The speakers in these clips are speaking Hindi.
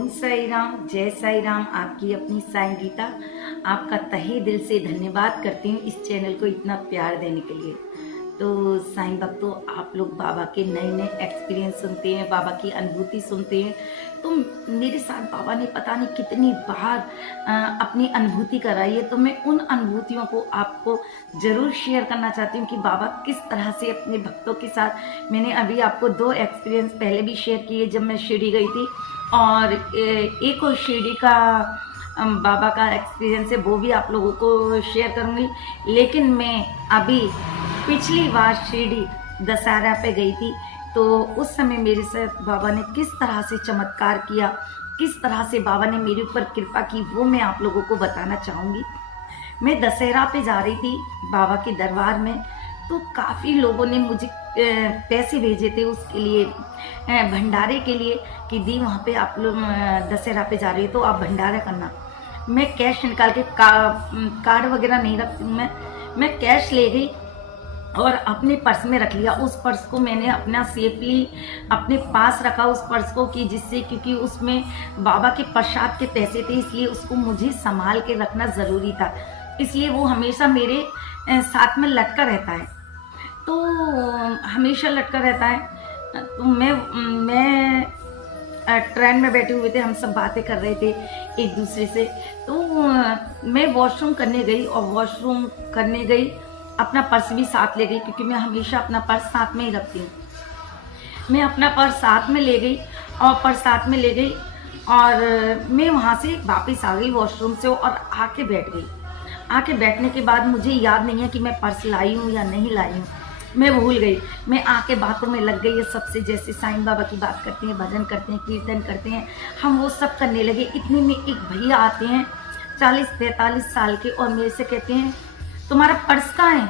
ओम साई राम, जय साई राम। आपकी अपनी साई गीता आपका तहे दिल से धन्यवाद करती हूँ इस चैनल को इतना प्यार देने के लिए। तो साईं भक्तों, आप लोग बाबा के नए नए एक्सपीरियंस सुनते हैं, बाबा की अनुभूति सुनते हैं। तो मेरे साथ बाबा ने पता नहीं कितनी बार अपनी अनुभूति कराई है। तो मैं उन अनुभूतियों को आपको ज़रूर शेयर करना चाहती हूँ कि बाबा किस तरह से अपने भक्तों के साथ। मैंने अभी आपको 2 एक्सपीरियंस पहले भी शेयर किए जब मैं शिरडी गई थी, और एक और शिरडी का बाबा का एक्सपीरियंस है, वो भी आप लोगों को शेयर करूँगी। लेकिन मैं अभी पिछली बार शिरडी दशहरा पे गई थी, तो उस समय मेरे साथ बाबा ने किस तरह से चमत्कार किया, किस तरह से बाबा ने मेरे ऊपर कृपा की, वो मैं आप लोगों को बताना चाहूँगी। मैं दशहरा पे जा रही थी बाबा के दरबार में, तो काफ़ी लोगों ने मुझे पैसे भेजे थे उसके लिए, भंडारे के लिए, कि दी वहाँ पे आप लोग दशहरा पे जा रही है तो आप भंडारा करना। मैं कैश निकाल के कार्ड वगैरह नहीं रखती हूँ, मैं कैश ले गई और अपने पर्स में रख लिया। उस पर्स को मैंने अपना सेफली अपने पास रखा, उस पर्स को, कि जिससे, क्योंकि उसमें बाबा के प्रसाद के पैसे थे, इसलिए उसको मुझे संभाल के रखना ज़रूरी था। इसलिए वो हमेशा मेरे साथ में लटका रहता है, तो हमेशा लटका रहता है। तो मैं ट्रेन में बैठे हुए थे, हम सब बातें कर रहे थे एक दूसरे से। तो मैं वॉशरूम करने गई, और वॉशरूम करने गई, अपना पर्स भी साथ ले गई, क्योंकि मैं हमेशा अपना पर्स साथ में ही रखती हूँ। मैं अपना पर्स साथ में ले गई, और पर्स साथ में ले गई, और मैं वहाँ से वापस आ गई वॉशरूम से, और आके बैठ गई। आके बैठने के बाद मुझे याद नहीं है कि मैं पर्स लाई हूँ या नहीं लाई हूँ, मैं भूल गई। मैं आके बातों में लग गई है सबसे, जैसे साईं बाबा की बात करते हैं, भजन करते हैं, कीर्तन करते हैं, हम वो सब करने लगे। इतने में एक भैया आते हैं 40-45 साल के, और मेरे से कहते हैं, तुम्हारा पर्स कहाँ है?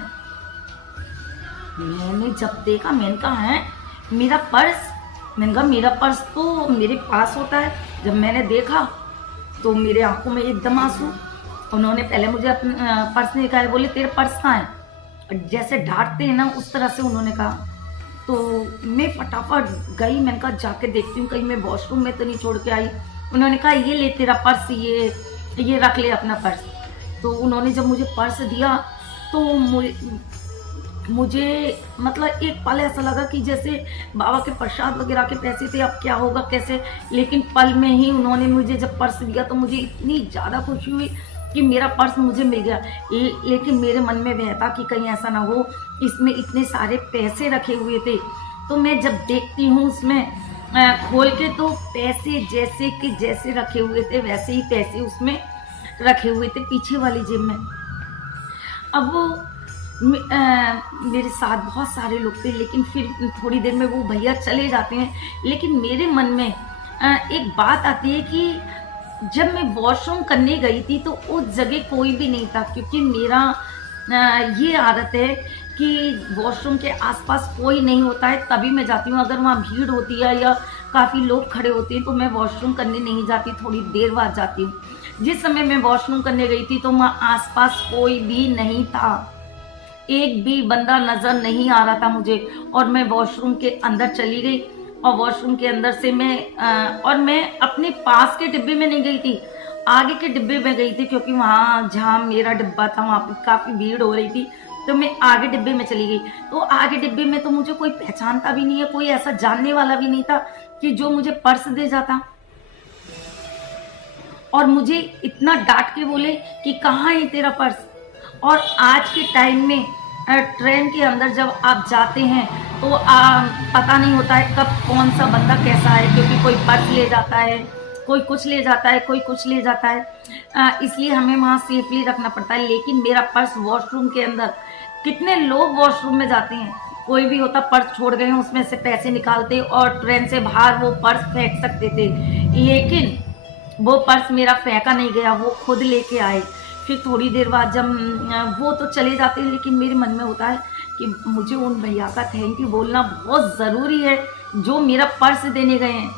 मैंने जब देखा, मैंने कहा है मेरा पर्स? मैंने कहा मेरा पर्स तो मेरे पास होता है। जब मैंने देखा तो मेरे आंखों में एकदम आंसू। उन्होंने पहले मुझे अपना पर्स निकाले, बोले तेरा पर्स कहाँ है? जैसे डांटते हैं ना, उस तरह से उन्होंने कहा। तो मैं फटाफट गई, मैंने कहा जाके देखती हूँ कहीं मैं वॉशरूम में तो नहीं छोड़ के आई। उन्होंने कहा ये ले तेरा पर्स, ये रख ले अपना पर्स। तो उन्होंने जब मुझे पर्स दिया, तो मुझे मतलब एक पल ऐसा लगा कि जैसे बाबा के प्रसाद वगैरह के पैसे थे, अब क्या होगा कैसे। लेकिन पल में ही उन्होंने मुझे जब पर्स दिया, तो मुझे इतनी ज़्यादा खुशी हुई कि मेरा पर्स मुझे मिल गया। लेकिन मेरे मन में वह था कि कहीं ऐसा ना हो, इसमें इतने सारे पैसे रखे हुए थे। तो मैं जब देखती हूँ उसमें खोल के, तो पैसे जैसे कि जैसे रखे हुए थे वैसे ही पैसे उसमें रखे हुए थे, पीछे वाली जेब में। अब वो मेरे साथ बहुत सारे लोग थे, लेकिन फिर थोड़ी देर में वो भैया चले जाते हैं। लेकिन मेरे मन में एक बात आती है कि जब मैं वॉशरूम करने गई थी, तो उस जगह कोई भी नहीं था, क्योंकि मेरा ये आदत है कि वॉशरूम के आसपास कोई नहीं होता है तभी मैं जाती हूँ। अगर वहाँ भीड़ होती है या काफ़ी लोग खड़े होते हैं, तो मैं वॉशरूम करने नहीं जाती, थोड़ी देर बाद जाती हूँ। जिस समय मैं वॉशरूम करने गई थी, तो वहाँ आसपास कोई भी नहीं था, एक भी बंदा नज़र नहीं आ रहा था मुझे। और मैं वॉशरूम के अंदर चली गई, और वॉशरूम के अंदर से मैं अपने पास के डिब्बे में नहीं गई थी, आगे के डिब्बे में गई थी, क्योंकि वहाँ जहाँ मेरा डिब्बा था वहाँ पे काफ़ी भीड़ हो रही थी। तो मैं आगे डिब्बे में चली गई। तो आगे डिब्बे में तो मुझे कोई पहचानता भी नहीं है, कोई ऐसा जानने वाला भी नहीं था कि जो मुझे पर्स दे जाता। और मुझे इतना डांट के बोले कि कहाँ है तेरा पर्स। और आज के टाइम में ट्रेन के अंदर जब आप जाते हैं, तो पता नहीं होता है कब कौन सा बंदा कैसा है, क्योंकि कोई पर्स ले जाता है, कोई कुछ ले जाता है, कोई कुछ ले जाता है। इसलिए हमें वहाँ सेफली रखना पड़ता है। लेकिन मेरा पर्स वॉशरूम के अंदर, कितने लोग वॉशरूम में जाते हैं, कोई भी होता पर्स छोड़ गए हैं, उसमें से पैसे निकालते और ट्रेन से बाहर वो पर्स फेंक सकते थे। लेकिन वो पर्स मेरा फेंका नहीं गया, वो खुद लेके आए। फिर थोड़ी देर बाद जब वो तो चले जाते हैं, लेकिन मेरे मन में होता है कि मुझे उन भैया का थैंक यू बोलना बहुत ज़रूरी है, जो मेरा पर्स देने गए हैं।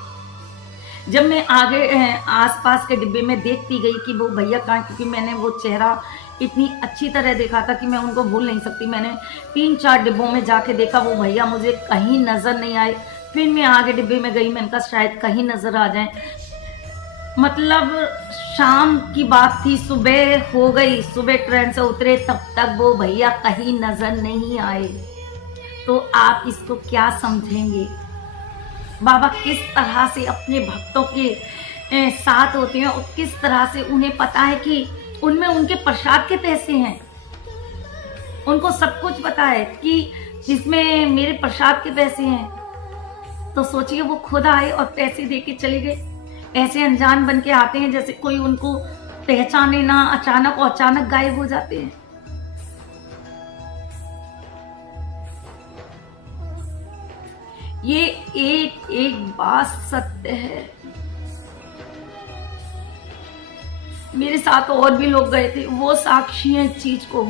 जब मैं आगे आसपास के डिब्बे में देखती गई कि वो भैया कहाँ, क्योंकि मैंने वो चेहरा इतनी अच्छी तरह देखा था कि मैं उनको भूल नहीं सकती। मैंने 3-4 डिब्बों में जाके देखा, वो भैया मुझे कहीं नज़र नहीं आए। फिर मैं आगे डिब्बे में गई, मैंने कहा शायद कहीं नज़र आ जाए। मतलब शाम की बात थी, सुबह हो गई, सुबह ट्रेन से उतरे तब तक वो भैया कहीं नजर नहीं आए। तो आप इसको क्या समझेंगे? बाबा किस तरह से अपने भक्तों के साथ होते हैं और किस तरह से उन्हें पता है कि उनमें उनके प्रसाद के पैसे हैं। उनको सब कुछ पता है कि इसमें मेरे प्रसाद के पैसे हैं। तो सोचिए वो खुद आए और पैसे दे के चले गए। ऐसे अनजान बन के आते हैं जैसे कोई उनको पहचाने ना, अचानक गायब हो जाते हैं। ये एक एक बात सत्य है। मेरे साथ और भी लोग गए थे, वो साक्षी हैं इस चीज को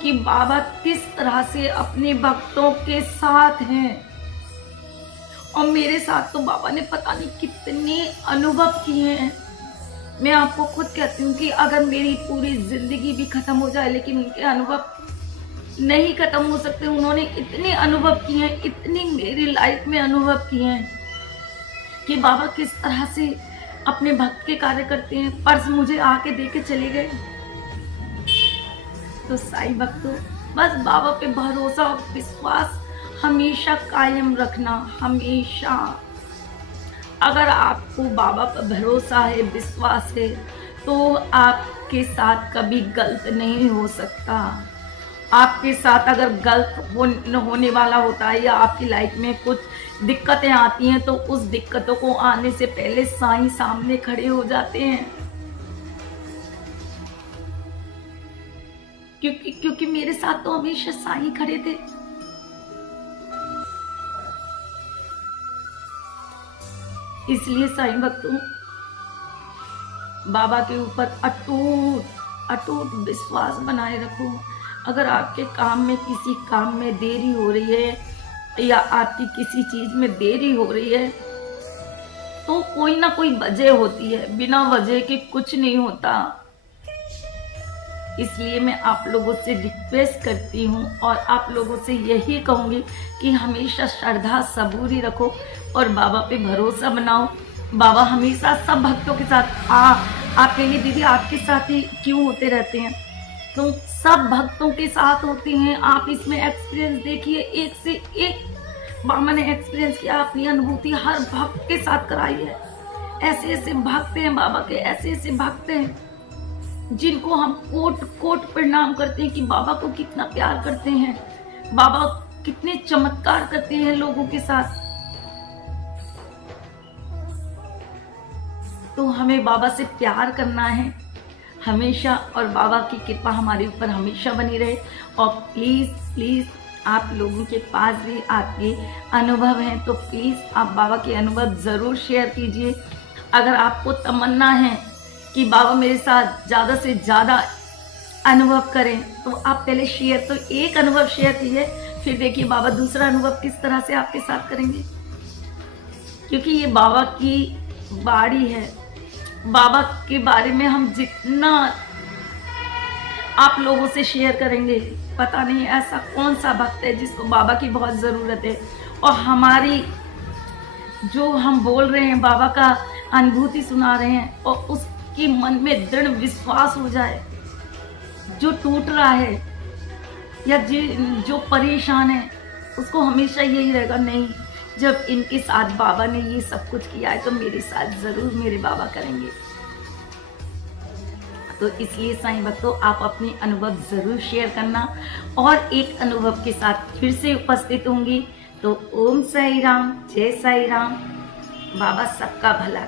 कि बाबा किस तरह से अपने भक्तों के साथ हैं। और मेरे साथ तो बाबा ने पता नहीं कितने अनुभव किए हैं। मैं आपको खुद कहती हूँ कि अगर मेरी पूरी जिंदगी भी खत्म हो जाए लेकिन उनके अनुभव नहीं खत्म हो सकते। उन्होंने इतने अनुभव किए हैं, इतनी मेरी लाइफ में अनुभव किए हैं कि बाबा किस तरह से अपने भक्त के कार्य करते हैं। पर्स मुझे आके दे के चले गए। तो साईं भक्तों, बस बाबा पे भरोसा और विश्वास हमेशा कायम रखना, हमेशा। अगर आपको बाबा पर भरोसा है, विश्वास है, तो आपके साथ कभी गलत नहीं हो सकता। आपके साथ अगर गलत होने वाला होता है या आपकी लाइफ में कुछ दिक्कतें आती हैं तो उस दिक्कतों को आने से पहले साईं सामने खड़े हो जाते हैं। क्योंकि मेरे साथ तो हमेशा साईं खड़े थे। इसलिए साईं भक्तों, बाबा के ऊपर अटूट विश्वास बनाए रखो। अगर आपके काम में किसी काम में देरी हो रही है या आपकी किसी चीज में देरी हो रही है तो कोई ना कोई वजह होती है। बिना वजह के कुछ नहीं होता। इसलिए मैं आप लोगों से रिक्वेस्ट करती हूँ और आप लोगों से यही कहूँगी कि हमेशा श्रद्धा सबूरी रखो और बाबा पे भरोसा बनाओ। बाबा हमेशा सब भक्तों के साथ आप कहिए दीदी आपके साथ ही क्यों होते रहते हैं? तो सब भक्तों के साथ होते हैं। आप इसमें एक्सपीरियंस देखिए, एक से एक बाबा ने एक्सपीरियंस किया, अपनी अनुभूति हर भक्त के साथ कराई है। ऐसे ऐसे भक्त हैं बाबा के, ऐसे ऐसे भक्त हैं जिनको हम कोट प्रणाम करते हैं कि बाबा को कितना प्यार करते हैं, बाबा कितने चमत्कार करते हैं लोगों के साथ। तो हमें बाबा से प्यार करना है हमेशा और बाबा की कृपा हमारे ऊपर हमेशा बनी रहे। और प्लीज आप लोगों के पास भी आपके अनुभव हैं तो प्लीज आप बाबा के अनुभव जरूर शेयर कीजिए। अगर आपको तमन्ना है कि बाबा मेरे साथ ज़्यादा से ज़्यादा अनुभव करें तो आप पहले तो एक अनुभव शेयर कीजिए, फिर देखिए बाबा दूसरा अनुभव किस तरह से आपके साथ करेंगे। क्योंकि ये बाबा की बाड़ी है। बाबा के बारे में हम जितना आप लोगों से शेयर करेंगे, पता नहीं ऐसा कौन सा भक्त है जिसको बाबा की बहुत ज़रूरत है। और हमारी जो हम बोल रहे हैं बाबा का अनुभूति सुना रहे हैं और उसके मन में दृढ़ विश्वास हो जाए, जो टूट रहा है या जो परेशान है उसको हमेशा यही रहेगा, नहीं जब इनके साथ बाबा ने ये सब कुछ किया है तो मेरे साथ जरूर मेरे बाबा करेंगे। तो इसलिए साईं भक्तों, आप अपने अनुभव जरूर शेयर करना। और एक अनुभव के साथ फिर से उपस्थित होंगी। तो ओम साई राम, जय साई राम। बाबा सबका भला